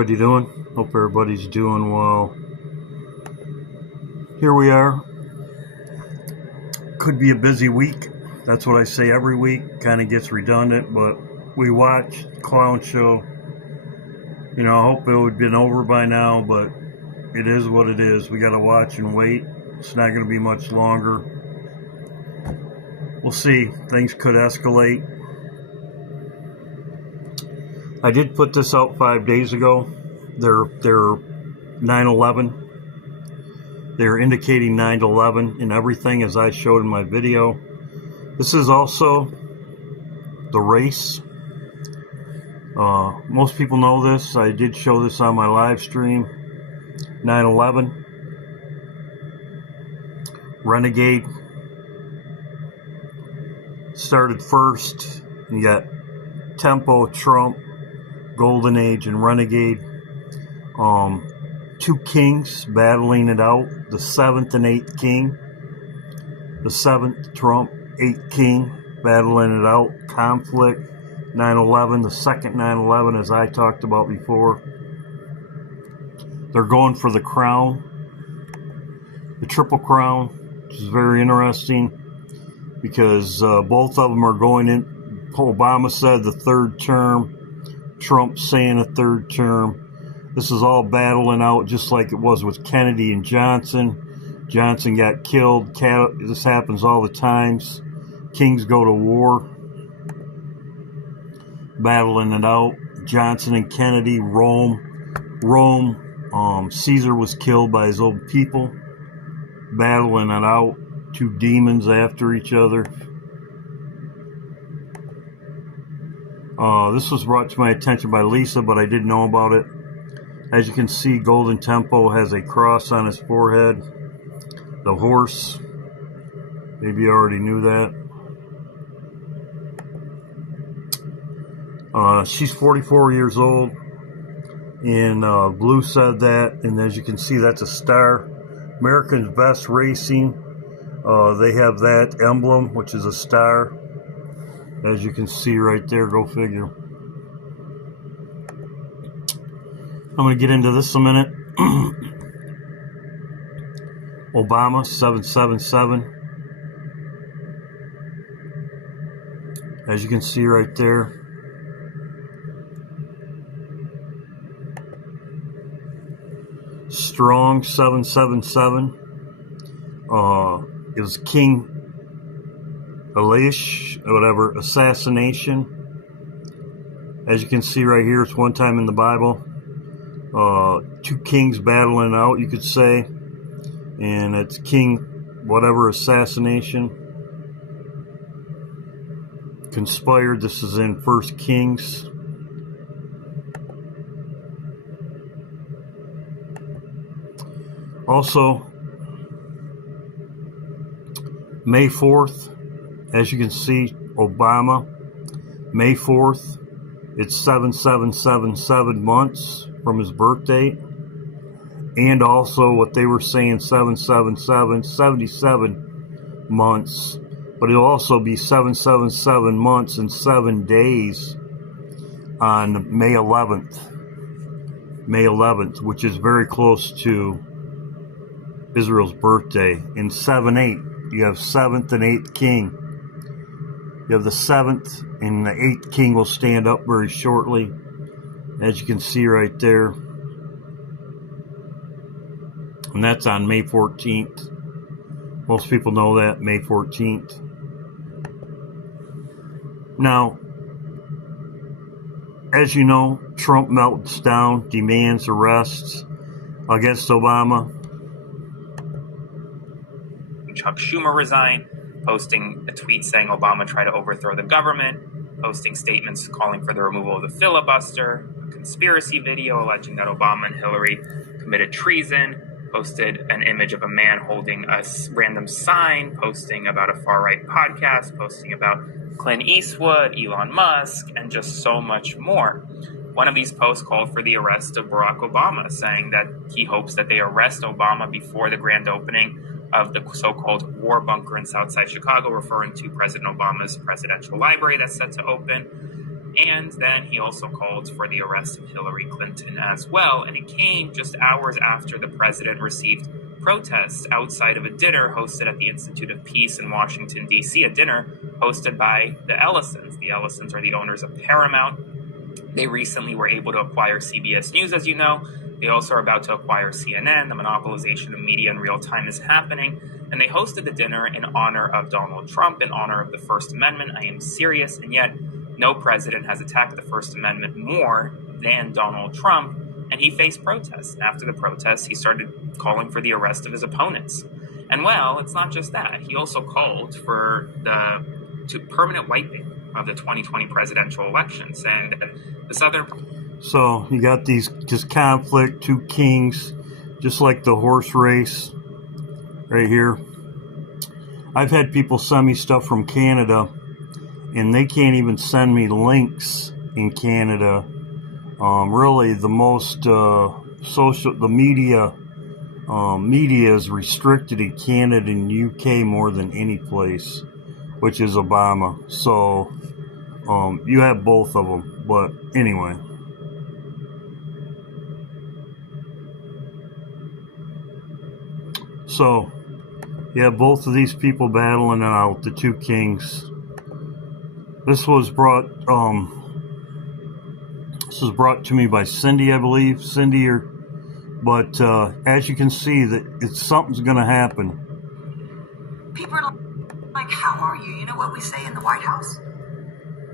What are you doing? Hope everybody's doing well. Here we are. Could be a busy week. That's what I say every week. Kind of gets redundant, but we watched Clown Show. You know, I hope it would have been over by now, but it is what it is. We got to watch and wait. It's not going to be much longer. We'll see. Things could escalate. I did put this out 5 days ago. They're 9/11. They're indicating 9/11 in everything, as I showed in my video. This is also the race. Most people know this. I did show this on my live stream. 9/11. Renegade started first. You got Tempo, Trump, Golden Age, and Renegade. Two kings battling it out. The 7th and 8th king. The 7th, Trump, 8th king, battling it out. Conflict. 9/11, the second 9/11, as I talked about before. They're going for the crown. The Triple Crown, which is very interesting because both of them are going in. Obama said the third term. Trump saying a third term. This is all battling out just like it was with Kennedy and Johnson. Johnson got killed. This happens all the times. Kings go to war. Battling it out. Johnson and Kennedy, Rome. Caesar was killed by his own people. Battling it out. Two demons after each other. This was brought to my attention by Lisa, but I didn't know about it. As you can see, Golden Tempo has a cross on his forehead. The horse. Maybe you already knew that. She's 44 years old. And Blue said that. And as you can see, that's a star. American's Best Racing. They have that emblem, which is a star. As you can see right there, go figure. I'm going to get into this in a minute. Obama, 777. As you can see right there. Strong, 777. It was King Elish, or whatever, assassination. As you can see right here, it's one time in the Bible. Two kings battling out, you could say. And it's King whatever assassination. Conspired. This is in 1 Kings. Also, May 4th, as you can see, Obama, May 4th, it's 7777 months from his birthday. And also what they were saying, 77 months. But it'll also be 777 months and 7 days on May 11th. May 11th, which is very close to Israel's birthday. In 7/8, you have 7th and 8th king. You have the 7th and the 8th king will stand up very shortly, as you can see right there. And that's on May 14th. Most people know that, May 14th. Now, as you know, Trump melts down, demands arrests against Obama. Chuck Schumer resign, posting a tweet saying Obama tried to overthrow the government, posting statements calling for the removal of the filibuster, a conspiracy video alleging that Obama and Hillary committed treason, posted an image of a man holding a random sign, posting about a far-right podcast, posting about Clint Eastwood, Elon Musk, and just so much more. One of these posts called for the arrest of Barack Obama, saying that he hopes that they arrest Obama before the grand opening of the so-called war bunker in Southside Chicago, referring to President Obama's presidential library that's set to open. And then he also called for the arrest of Hillary Clinton as well. And it came just hours after the president received protests outside of a dinner hosted at the Institute of Peace in Washington, D.C., a dinner hosted by the Allisons. The Allisons are the owners of Paramount. They recently were able to acquire CBS News, as you know. They also are about to acquire CNN. The monopolization of media in real time is happening. And they hosted the dinner in honor of Donald Trump, in honor of the First Amendment. I am serious, and yet no president has attacked the First Amendment more than Donald Trump, and he faced protests. And after the protests, he started calling for the arrest of his opponents. And well, it's not just that. He also called for the permanent wiping of the 2020 presidential election, saying that the Southern... So you got these just conflict, two kings, just like the horse race right here. I've had people send me stuff from Canada, and they can't even send me links in Canada. Really, the most media is restricted in Canada and UK more than any place, which is Obama. So you have both of them. But anyway. So you have both of these people battling it out, the two kings. This was brought to me by Cindy, I believe. Cindy, but as you can see, that something's going to happen. People are like, how are you? You know what we say in the White House?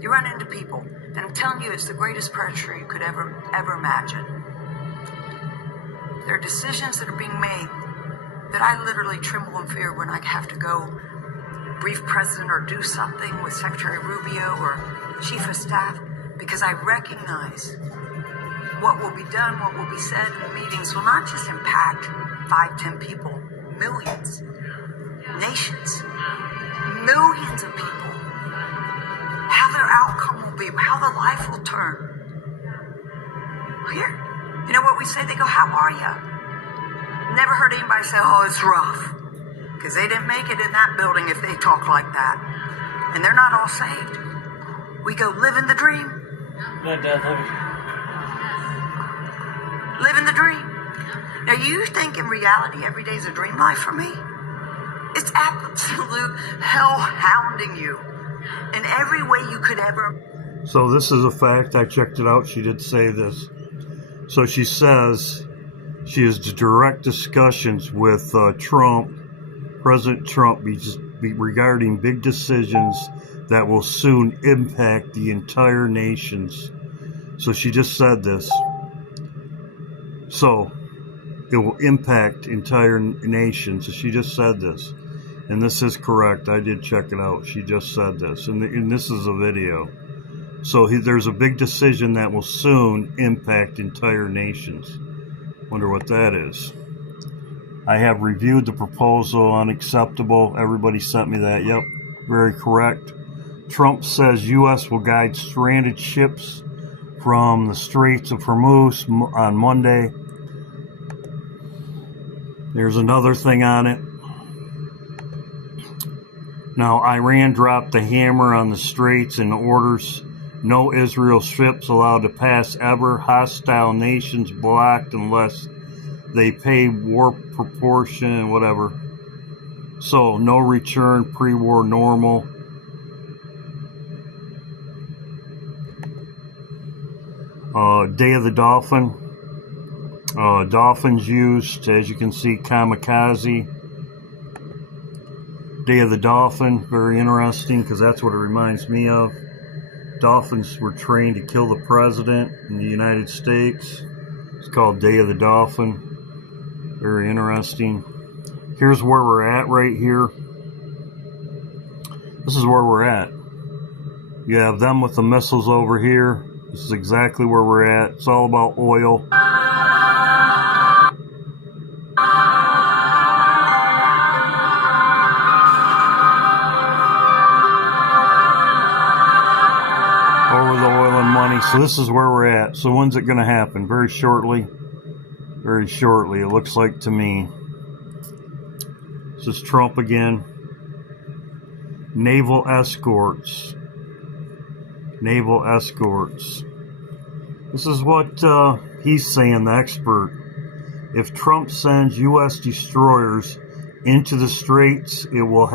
You run into people, and I'm telling you, it's the greatest pressure you could ever imagine. There are decisions that are being made that I literally tremble in fear when I have to go brief president or do something with Secretary Rubio or Chief of Staff, because I recognize what will be done, what will be said in the meetings will not just impact 5, 10 people, millions, nations, millions of people. How their outcome will be, how the life will turn. Here, you know what we say? They go, how are you? Never heard anybody say, oh, it's rough. Because they didn't make it in that building if they talk like that. And they're not all saved. We go, living the dream. Living the dream. Now, you think in reality every day is a dream life for me? It's absolute hell hounding you in every way you could ever. So this is a fact. I checked it out. She did say this. So she says she has direct discussions with Trump, President Trump, regarding big decisions that will soon impact the entire nations. So she just said this. So it will impact entire nations. So she just said this. And this is correct. I did check it out. She just said this. And this is a video. So there's a big decision that will soon impact entire nations. Wonder what that is. I have reviewed the proposal. Unacceptable. Everybody sent me that. Yep. Very correct. Trump says U.S. will guide stranded ships from the Straits of Hormuz on Monday. There's another thing on it. Now, Iran dropped the hammer on the Straits and orders no Israel ships allowed to pass ever. Hostile nations blocked unless they pay war proportion, whatever. So, no return, pre-war normal. Day of the Dolphin. Dolphins used, as you can see, kamikaze. Day of the Dolphin, very interesting because that's what it reminds me of. Dolphins were trained to kill the president in the United States. It's called Day of the Dolphin. Very interesting. Here's where we're at right here. This is where we're at. You have them with the missiles over here. This is exactly where we're at. It's all about oil. Over the oil and money. So this is where we're at. So when's it going to happen? Very shortly. Very shortly, it looks like to me. This is Trump again. Naval escorts. naval escorts. This is what he's saying, the expert. If Trump sends U.S. destroyers into the straits, it will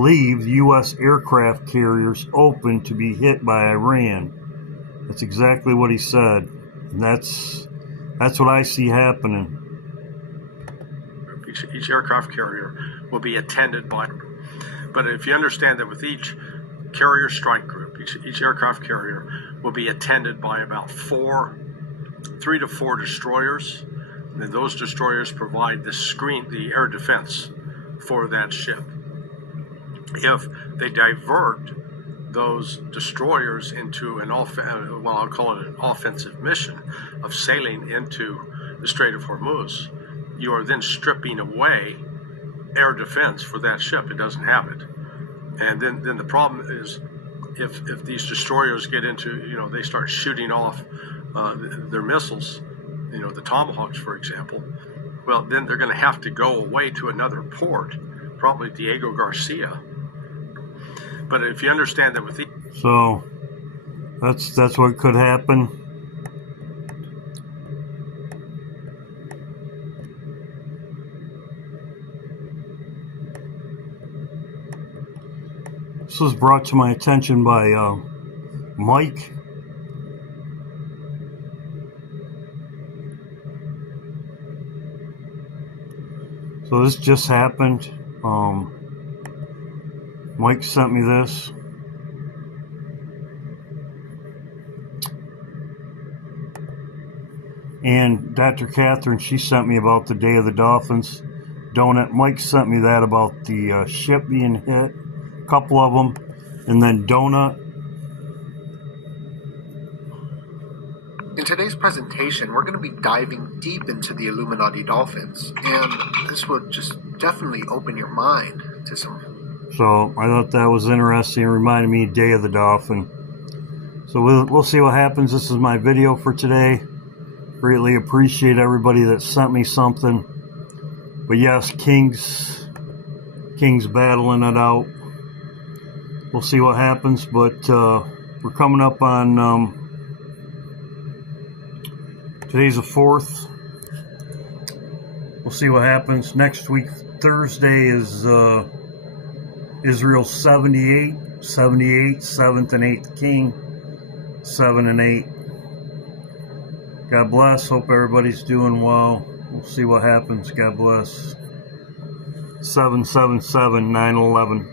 leave U.S. aircraft carriers open to be hit by Iran. That's exactly what he said. And that's what I see happening. Each aircraft carrier will be attended by, but if you understand that with each carrier strike group, each aircraft carrier will be attended by about 3 to 4 destroyers, and then those destroyers provide the air defense for that ship. If they divert those destroyers into I'll call it an offensive mission of sailing into the Strait of Hormuz, you are then stripping away air defense for that ship. It doesn't have it. And then the problem is if these destroyers get into, they start shooting off their missiles, the Tomahawks, for example, well, then they're going to have to go away to another port, probably Diego Garcia. But if you understand that with So that's what could happen. This was brought to my attention by Mike. So this just happened. Mike sent me this. And Dr. Catherine, she sent me about the Day of the Dolphins donut. Mike sent me that about the ship being hit. A couple of them. And then donut. In today's presentation, we're going to be diving deep into the Illuminati dolphins, and this will just definitely open your mind to some. So I thought that was interesting. It reminded me of Day of the Dolphin. So we'll see what happens. This is my video for today. Greatly appreciate everybody that sent me something. But yes, King's battling it out. We'll see what happens. But we're coming up on today's the 4th. We'll see what happens. Next week, Thursday, is Israel 78, 7th and 8th king, 7 and 8. God bless. Hope everybody's doing well. We'll see what happens. God bless. 777-911.